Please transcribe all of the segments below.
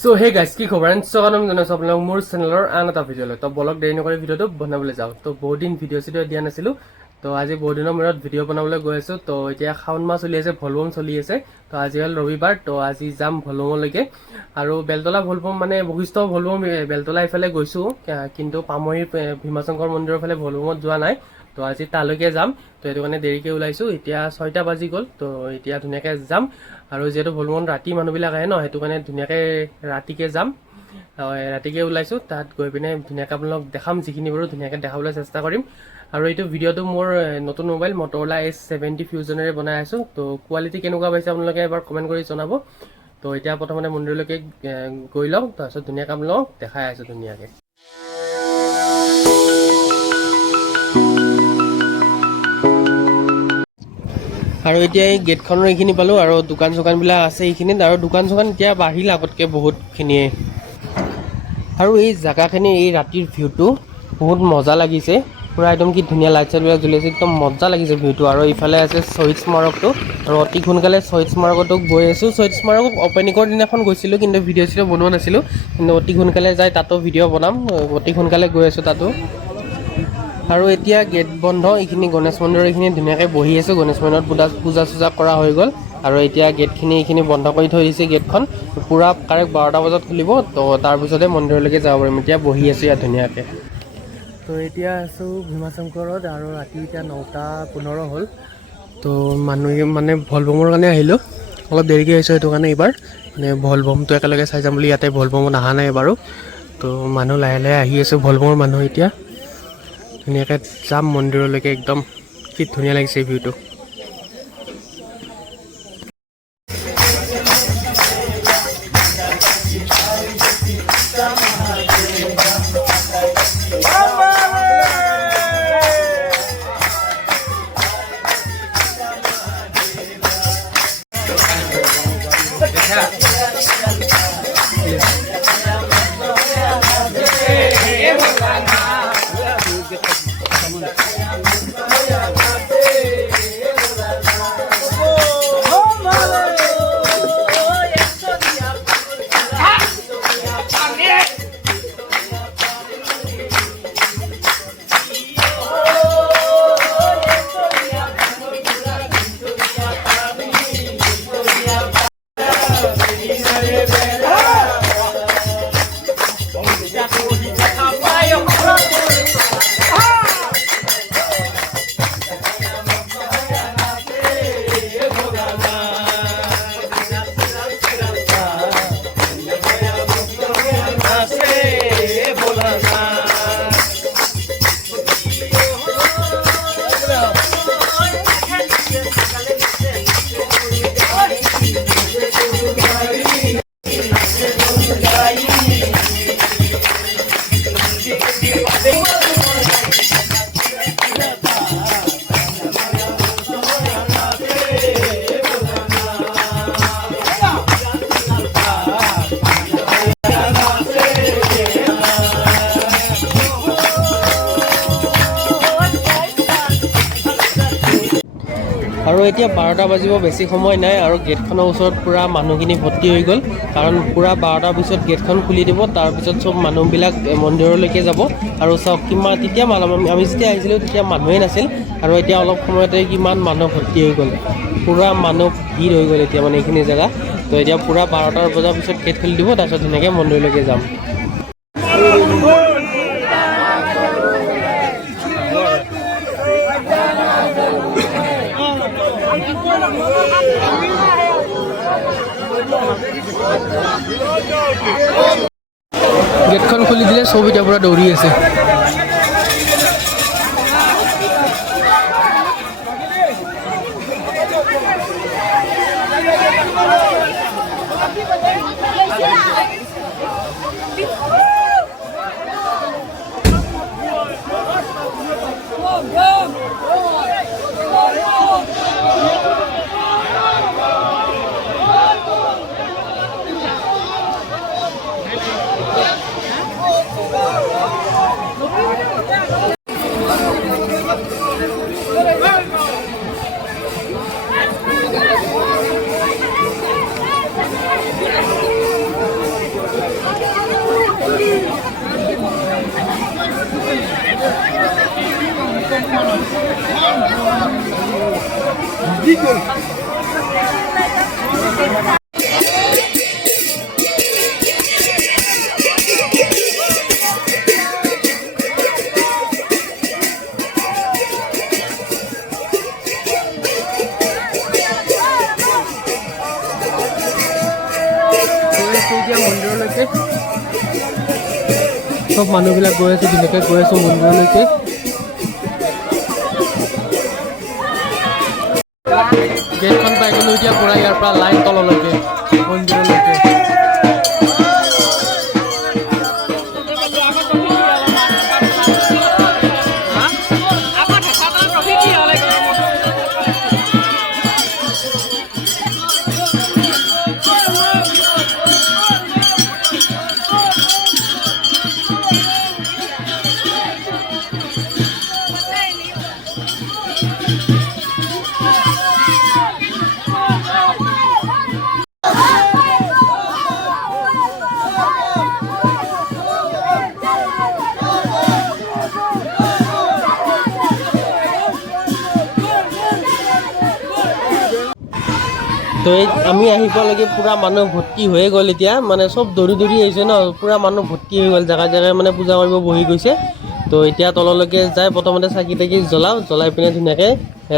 So hey guys কি খবৰ স্বাগতম জনাইছোঁ আপোনালোক মোৰ চেনেলৰ আন এটা ভিডিঅ'লৈ। তো বলক দেৰি নকৰি ভিডিঅ'টো বনাবলৈ যাওঁ। তো বহুত দিন ভিডিঅ' দিয়া নাছিলোঁ। তো আজি বহুত দিনৰ মূৰত ভিডিঅ' বনাবলৈ গৈ আছোঁ। তো এতিয়া শাওণ মাহ চলি আছে, ভলবম চলি আছে। তো আজি হ'ল ৰবিবাৰ। তো আজি যাম ভলবমলৈকে। আৰু বেলতলা ভলবম মানে বশিষ্ঠ ভলবম বেলতলা এইফালে গৈছোঁ, কিন্তু পামহি ভীমাশংকৰ মন্দিৰৰ ফালে ভলবমত যোৱা নাই। তো আজি তালৈকে যাম। তো সেইটো কাৰণে দেৰিকৈ ওলাইছোঁ। এতিয়া 6টা বাজি গ'ল। তো এতিয়া ধুনীয়াকৈ যাম। আৰু যিহেতু ভলবমত ৰাতি মানুহবিলাক আহে ন, সেইটো কাৰণে ধুনীয়াকৈ ৰাতিকে যাম। ৰাতিকে ওলাইছোঁ, তাত গৈ পিনে ধুনীয়াকৈ আপোনালোক দেখাম, যিখিনি বাৰু ধুনীয়াকৈ দেখাবলৈ চেষ্টা কৰিম। আৰু এইটো ভিডিঅ'টো মোৰ নতুন মোবাইল মটৰলা S70 ফিউজনেৰে বনাই আছোঁ। তো কোৱালিটি কেনেকুৱা পাইছে আপোনালোকে এবাৰ কমেণ্ট কৰি জনাব। তো এতিয়া প্ৰথমতে মন্দিৰলৈকে গৈ লওঁ, তাৰপিছত ধুনীয়াকৈ আপোনালোকক দেখাই আছোঁ ধুনীয়াকৈ। আৰু এতিয়া এই গেটখনৰ এইখিনি পালোঁ, আৰু দোকান চোকানবিলাক আছে এইখিনিত। আৰু দোকান চোকান এতিয়া বাঢ়িল আগতকৈ বহুতখিনিয়ে। আৰু এই জেগাখিনি, এই ৰাতিৰ ভিউটো বহুত মজা লাগিছে। পূৰা একদম কি ধুনীয়া লাইট চাইটবিলাক জ্বলি আছে, একদম মজা লাগিছে ভিউটো। আৰু ইফালে আছে শ্বহীদ স্মাৰকটো। আৰু অতি সোনকালে শ্বহীদ স্মাৰকতো গৈ আছোঁ। শ্বহীদ স্মাৰক অপেনিঙৰ দিনাখন গৈছিলোঁ, কিন্তু ভিডিঅ' চিডিঅ' বনোৱা নাছিলোঁ। কিন্তু অতি সোনকালে যাই তাতো ভিডিঅ' বনাম। অতি সোনকালে গৈ আছোঁ তাতো। আৰু এতিয়া গেট বন্ধ। এইখিনি গণেশ মন্দিৰৰ এইখিনি ধুনীয়াকৈ বহি আছোঁ। গণেশ মন্দিৰত পূজা চূজা কৰা হৈ গ'ল। আৰু এতিয়া গেটখিনি এইখিনি বন্ধ কৰি থৈ দিছে গেটখন। পূৰা কাৰেক্ট 12টা বজাত খুলিব। তো তাৰপিছতে মন্দিৰলৈকে যাব পাৰিম। এতিয়া বহি আছোঁ ইয়াত ধুনীয়াকৈ। তো এতিয়া আছোঁ ভীমাশংকৰত, আৰু ৰাতি এতিয়া 9:15 হ'ল। তো মানুহে মানে ভলবমৰ কাৰণে আহিলোঁ। অলপ দেৰিকৈ আহিছোঁ, সেইটো কাৰণে এইবাৰ মানে ভলবমটো একেলগে চাই যাম বুলি ইয়াতে ভলবমত অহা নাই এবাৰো। তো মানুহ লাহে লাহে আহি আছোঁ, ভলবমৰ মানুহ এতিয়া। ধুনীয়াকৈ যাম মন্দিৰলৈকে। একদম কি ধুনীয়া লাগিছে ভিউটো। আৰু এতিয়া 12টা বাজিব, বেছি সময় নাই। আৰু গেটখনৰ ওচৰত পূৰা মানুহখিনি ভৰ্তি হৈ গ'ল, কাৰণ পূৰা 12টাৰ পিছত গেটখন খুলি দিব। তাৰপিছত চব মানুহবিলাক মন্দিৰলৈকে যাব। আৰু চাওক কিমান, তেতিয়া আমি যেতিয়া আহিছিলোঁ তেতিয়া মানুহেই নাছিল, আৰু এতিয়া অলপ সময়তে কিমান মানুহ ভৰ্তি হৈ গ'ল। পূৰা মানুহ ভিৰ হৈ গ'ল এতিয়া মানে এইখিনি জেগা। তো এতিয়া পূৰা 12টা বজাৰ পিছত গেট খুলি দিব, তাৰপিছত ধুনীয়াকৈ মন্দিৰলৈকে যাম। গেটখন খুলি দিলে চব এতিয়া পূৰা দৌৰি আছে। আছোঁ এতিয়া মন্দিৰলৈকে। চব মানুহবিলাক গৈ আছে, ধুনীয়াকৈ গৈ আছোঁ মন্দিৰলৈকে। গেটখন পাই গ'লোঁ এতিয়া পুৰা ইয়াৰ পৰা লাইন তললৈকে মন্দিৰলৈকে। তো আমি আহি পোৱালৈকে পূৰা মানুহ ভৰ্তি হৈয়ে গ'ল এতিয়া, মানে চব দৌৰি দৌৰি আহিছে ন, পূৰা মানুহ ভৰ্তি হৈ গ'ল, জেগাই জেগাই মানে পূজা কৰিব বহি গৈছে। তো এতিয়া তললৈকে যাই প্ৰথমতে চাকি তাকি জ্বলাই পিনে ধুনীয়াকৈ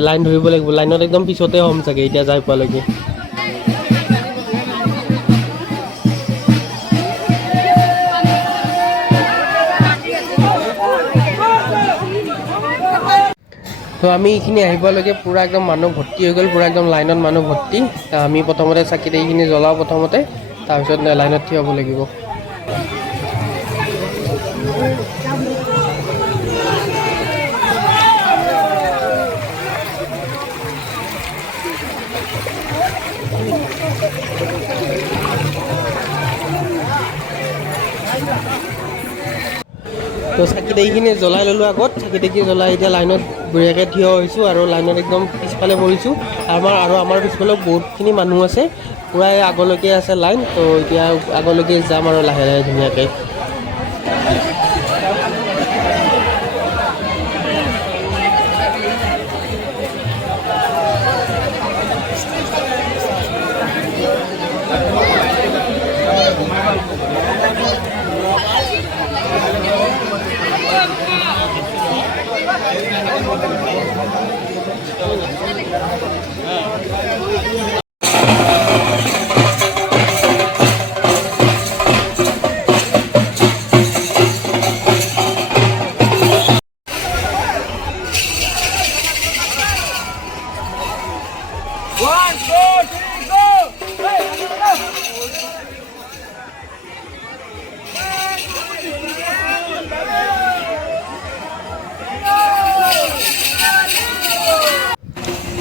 লাইন ধৰিব লাগিব। লাইনত একদম পিছতে হ'ম চাগে এতিয়া যাই পোৱালৈকে। তো আমি এইখিনি আহি পোৱালৈকে পূৰা একদম মানুহ ভৰ্তি হৈ গ'ল, পূৰা একদম লাইনত মানুহ ভৰ্তি। আমি প্ৰথমতে চাকি তাকিখিনি জ্বলাওঁ প্ৰথমতে, তাৰপিছত লাইনত থিয় হ'ব লাগিব। তো চাকি তাকিখিনি জ্বলাই ল'লোঁ আগত, চাকি তাকি জ্বলাই এতিয়া লাইনত বঢ়িয়াকৈ থিয় হৈছোঁ আৰু লাইনত একদম পিছফালে পৰিছোঁ। আমাৰ পিছফালেও বহুতখিনি মানুহ আছে, পূৰা আগলৈকে আছে লাইন। তো এতিয়া আগলৈকে যাম আৰু লাহে লাহে ধুনীয়াকৈ।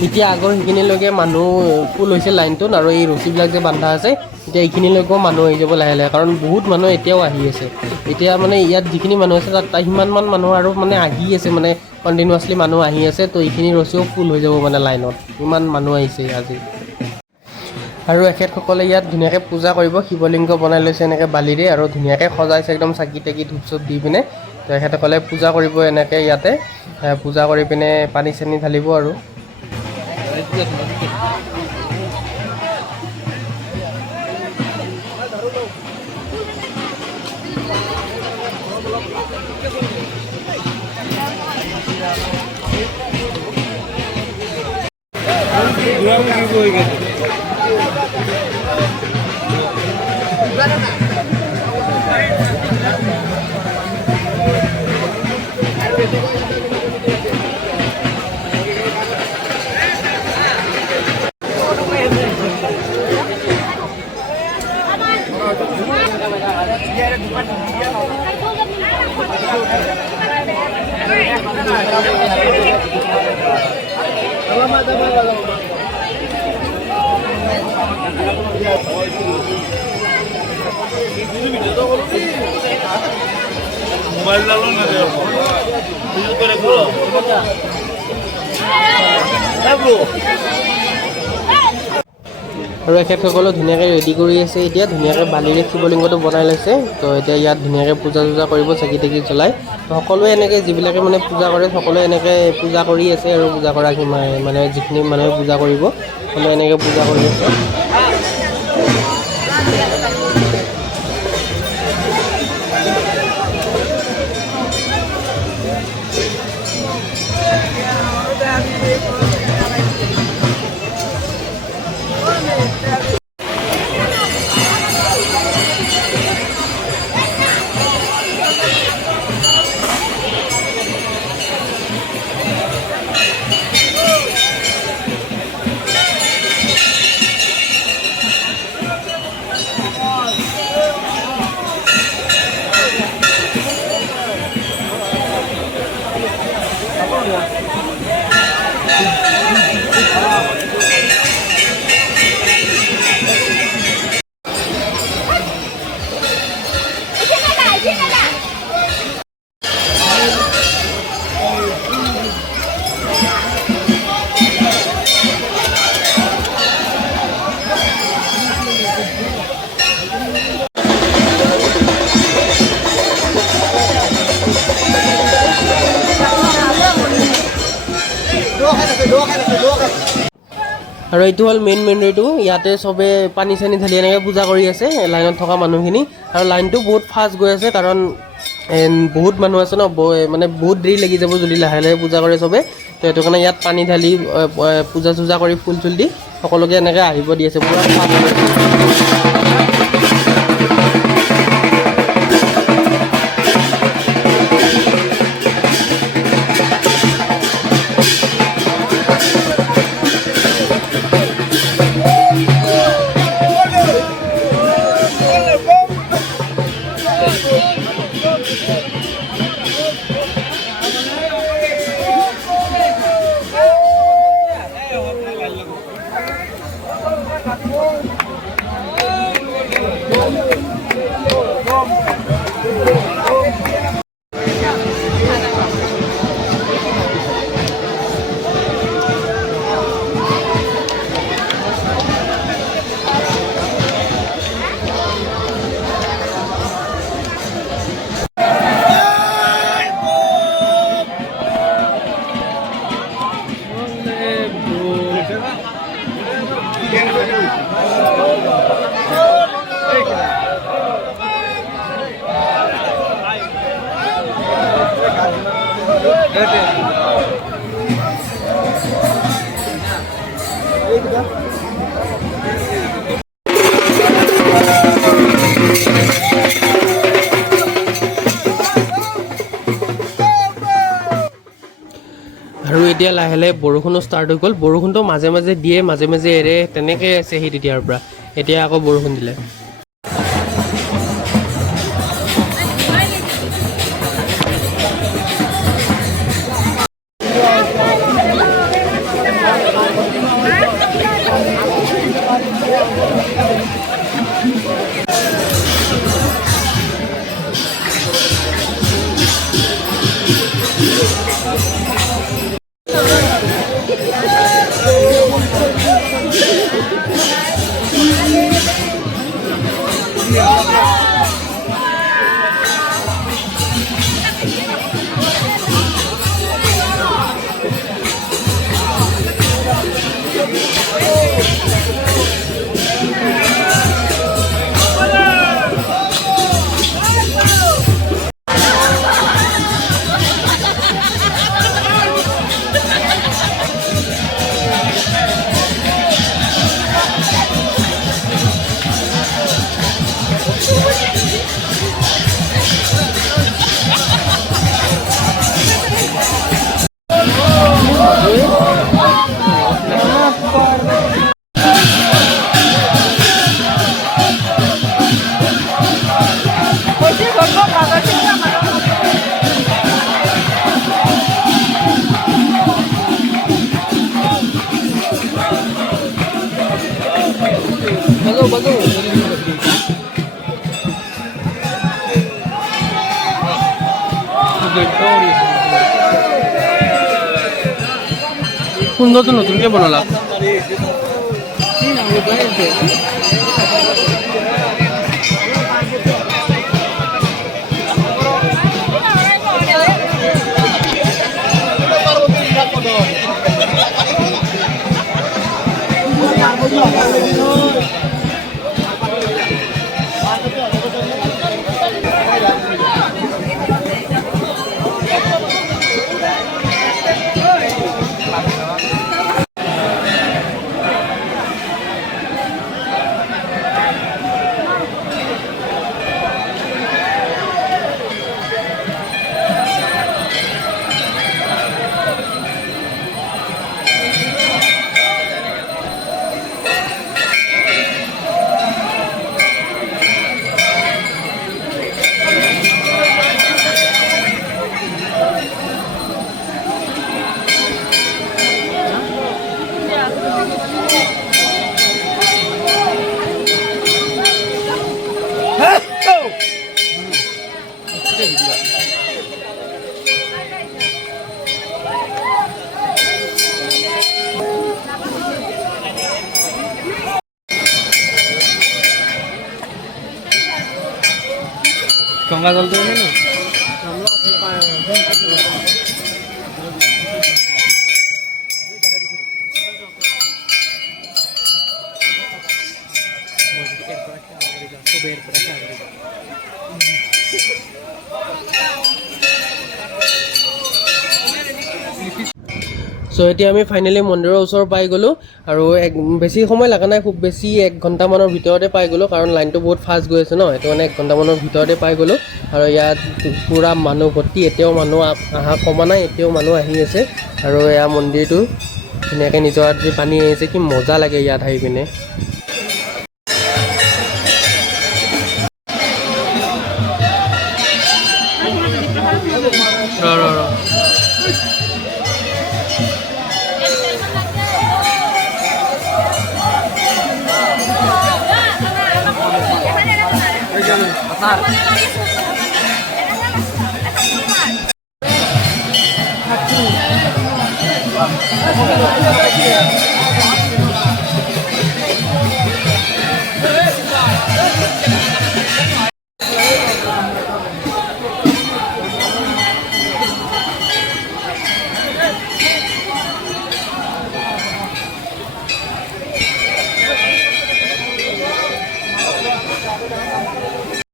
এতিয়া আগৰ সেইখিনিলৈকে মানুহ ফুল হৈছে লাইনটোত, আৰু এই ৰছীবিলাক যে বান্ধা আছে এতিয়া এইখিনিলৈকেও মানুহ আহি যাব লাহে লাহে, কাৰণ বহুত মানুহ এতিয়াও আহি আছে। এতিয়া মানে ইয়াত যিখিনি মানুহ আছে তাত সিমানমান মানুহ আৰু মানে আহি আছে, মানে কণ্টিনিউৱাছলি মানুহ আহি আছে। তো এইখিনি ৰছীও ফুল হৈ যাব মানে লাইনত, ইমান মানুহ আহিছে আজি। আৰু এখেতসকলে ইয়াত ধুনীয়াকৈ পূজা কৰিব, শিৱলিংগ বনাই লৈছে এনেকৈ বালিৰে, আৰু ধুনীয়াকৈ সজাইছে একদম চাকি তাকি ধূপ চুপ দি পিনে। তো এখেতসকলে পূজা কৰিব এনেকৈ ইয়াতে, পূজা কৰি পিনে পানী চানী ঢালিব আৰু। মোবাইল ডালো না কৰে ঘুৰো আৰু এখেতসকলেও ধুনীয়াকৈ ৰেডি কৰি আছে, এতিয়া ধুনীয়াকৈ বালিৰে শিৱলিংগটো বনাই লৈছে। তো এতিয়া ইয়াত ধুনীয়াকৈ পূজা চূজা কৰিব চাকি তাকি জ্বলাই। তো সকলোৱে এনেকৈ যিবিলাকে মানে পূজা কৰে সকলোৱে এনেকৈ পূজা কৰি আছে, আৰু পূজা কৰা মানে যিখিনি মানুহে পূজা কৰিব সকলোৱে এনেকৈ পূজা কৰি আছে। আৰু এইটো হ'ল মেইন মন্দিৰটো। ইয়াতে চবে পানী চানী ঢালি এনেকৈ পূজা কৰি আছে লাইনত থকা মানুহখিনি। আৰু লাইনটো বহুত ফাষ্ট গৈ আছে কাৰণ বহুত মানুহ আছে ন, মানে বহুত দেৰি লাগি যাব যদি লাহে লাহে পূজা কৰে চবে। তো সেইটো কাৰণে ইয়াত পানী ঢালি পূজা চূজা কৰি ফুল চুল দি সকলোকে এনেকৈ আহিব দি আছে, পূৰা ফাষ্ট হৈ আছে। আৰু এতিয়া লাহে লাহে বৰষুণো ষ্টাৰ্ট হৈ গ'ল। বৰষুণটো মাজে মাজে দিয়ে, মাজে মাজে এৰে, তেনেকৈ আছে সেই তেতিয়াৰ পৰা। এতিয়া আকৌ বৰষুণ দিলে। সুন্দৰটো নতুনকৈ বনালা। গঙ্গা জলটো না চ' এতিয়া আমি ফাইনেলি মন্দিৰৰ ওচৰ পাই গ'লোঁ আৰু বেছি সময় লগা নাই, খুব বেছি 1 ঘণ্টামানৰ ভিতৰতে পাই গ'লোঁ, কাৰণ লাইনটো বহুত ফাষ্ট গৈ আছে ন, সেইটো কাৰণে 1 ঘণ্টামানৰ ভিতৰতে পাই গ'লোঁ। আৰু ইয়াত পূৰা মানুহ ভৰ্তি, এতিয়াও মানুহ অহা কমা নাই, এতিয়াও মানুহ আহি আছে। আৰু এয়া মন্দিৰটো ধুনীয়াকৈ নিজৰ হাতেদি পানী আহিছে, কি মজা লাগে ইয়াত আহি পিনে। ৰ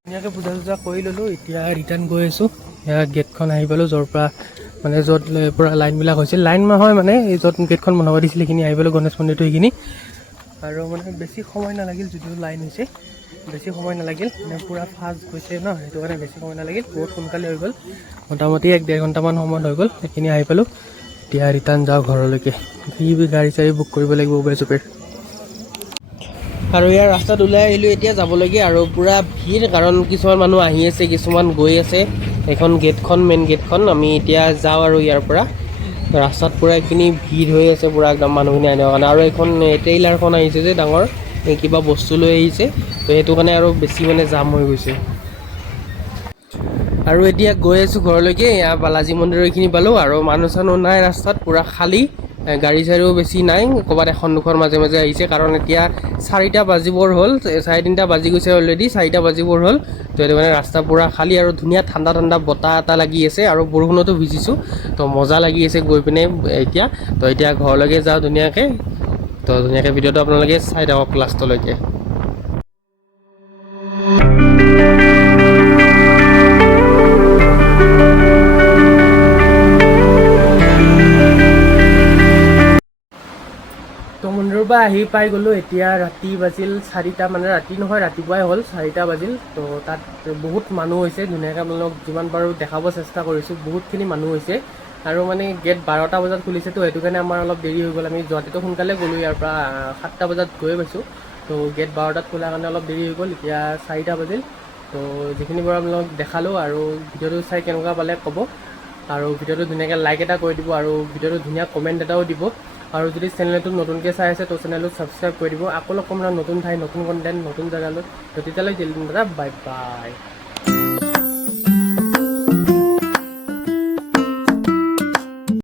ধুনীয়াকৈ পূজা চূজা কৰি ল'লোঁ, এতিয়া ৰিটাৰ্ণ গৈ আছোঁ। এয়া গেটখন আহি পালোঁ, য'ৰ পৰা মানে য'ত পূৰা লাইনবিলাক হৈছিল, লাইন নহয় মানে এই য'ত গেটখন বনাব দিছিল সেইখিনি আহি পালোঁ, গণেশ মন্দিৰটো সেইখিনি। আৰু মানে বেছি সময় নালাগিল, যদিও লাইন হৈছে বেছি সময় নালাগিল, মানে পূৰা ফাষ্ট গৈছে ন, সেইটো কাৰণে বেছি সময় নালাগিল, বহুত সোনকালে হৈ গ'ল, মোটামুটি 1-1.5 ঘণ্টামান সময়ত হৈ গ'ল। সেইখিনি আহি পালোঁ, এতিয়া ৰিটাৰ্ণ যাওঁ ঘৰলৈকে। গাড়ী চাড়ী বুক কৰিব লাগিব উবেৰ চুবেৰ। আৰু ইয়াৰ ৰাস্তাত ওলাই আহিলোঁ এতিয়া যাবলগীয়া, আৰু পূৰা ভিৰ, কাৰণ কিছুমান মানুহ আহি আছে, কিছুমান গৈ আছে। এইখন গেটখন, মেইন গেটখন, আমি এতিয়া যাওঁ আৰু ইয়াৰ পৰা। ৰাস্তাত পূৰা এইখিনি ভিৰ হৈ আছে, পূৰা একদম মানুহখিনি আনিবৰ কাৰণে। আৰু এইখন ট্ৰেইলাৰখন আহিছে যে ডাঙৰ, এই কিবা বস্তু লৈ আহিছে, তো সেইটো কাৰণে আৰু বেছি মানে জাম হৈ গৈছে। আৰু এতিয়া গৈ আছোঁ ঘৰলৈকে। এয়া বালাজী মন্দিৰৰ এইখিনি পালোঁ, আৰু মানুহ চানুহ নাই ৰাস্তাত, পূৰা খালী, গাড়ী চাড়ীও বেছি নাই, ক'ৰবাত এখন দুখন মাজে মাজে আহিছে, কাৰণ এতিয়া 4টা বাজিবৰ হ'ল, 3:30 বাজি গৈছে অলৰেডি, 4টা বাজিবৰ হ'ল। তো সেইটো কাৰণে ৰাস্তা পূৰা খালী, আৰু ধুনীয়া ঠাণ্ডা ঠাণ্ডা বতাহ এটা লাগি আছে, আৰু বৰষুণতো ভিজিছোঁ, তো মজা লাগি আছে গৈ পিনে এতিয়া। তো এতিয়া ঘৰলৈকে যাওঁ ধুনীয়াকৈ, তো ধুনীয়াকৈ ভিডিঅ'টো আপোনালোকে চাই থাকক লাষ্টলৈকে। তো মন্দিৰৰ পৰা আহি পাই গ'লোঁ, এতিয়া ৰাতি বাজিল 4টা, মানে ৰাতি নহয় ৰাতিপুৱাই হ'ল, 4টা বাজিল। তো তাত বহুত মানুহ হৈছে, ধুনীয়াকৈ আপোনালোকক যিমান পাৰোঁ দেখাব চেষ্টা কৰিছোঁ, বহুতখিনি মানুহ হৈছে। আৰু মানে গেট 12টা বজাত খুলিছেতো, সেইটো কাৰণে আমাৰ অলপ দেৰি হৈ গ'ল। আমি যোৱাতেতো সোনকালে গ'লোঁ, ইয়াৰ পৰা 7টা বজাত গৈ পাইছোঁ, তো গেট 12টাত খোলাৰ কাৰণে অলপ দেৰি হৈ গ'ল। এতিয়া 4টা বাজিল, তো যিখিনি বাৰু আপোনালোকক দেখালোঁ, আৰু ভিডিঅ'টো চাই কেনেকুৱা পালে ক'ব, আৰু ভিডিঅ'টো ধুনীয়াকৈ লাইক এটা কৰি দিব, আৰু ভিডিঅ'টো ধুনীয়া কমেণ্ট এটাও দিব। আৰু যদি চেনেলটো নতুনকৈ চাই আছে, তো চেনেলটো ছাবস্ক্ৰাইব কৰি দিব। আকৌ লগ পাম নতুন ঠাই, নতুন কণ্টেণ্ট, নতুন জেগালৈ। তো তেতিয়ালৈ দাদা, বাই বাই।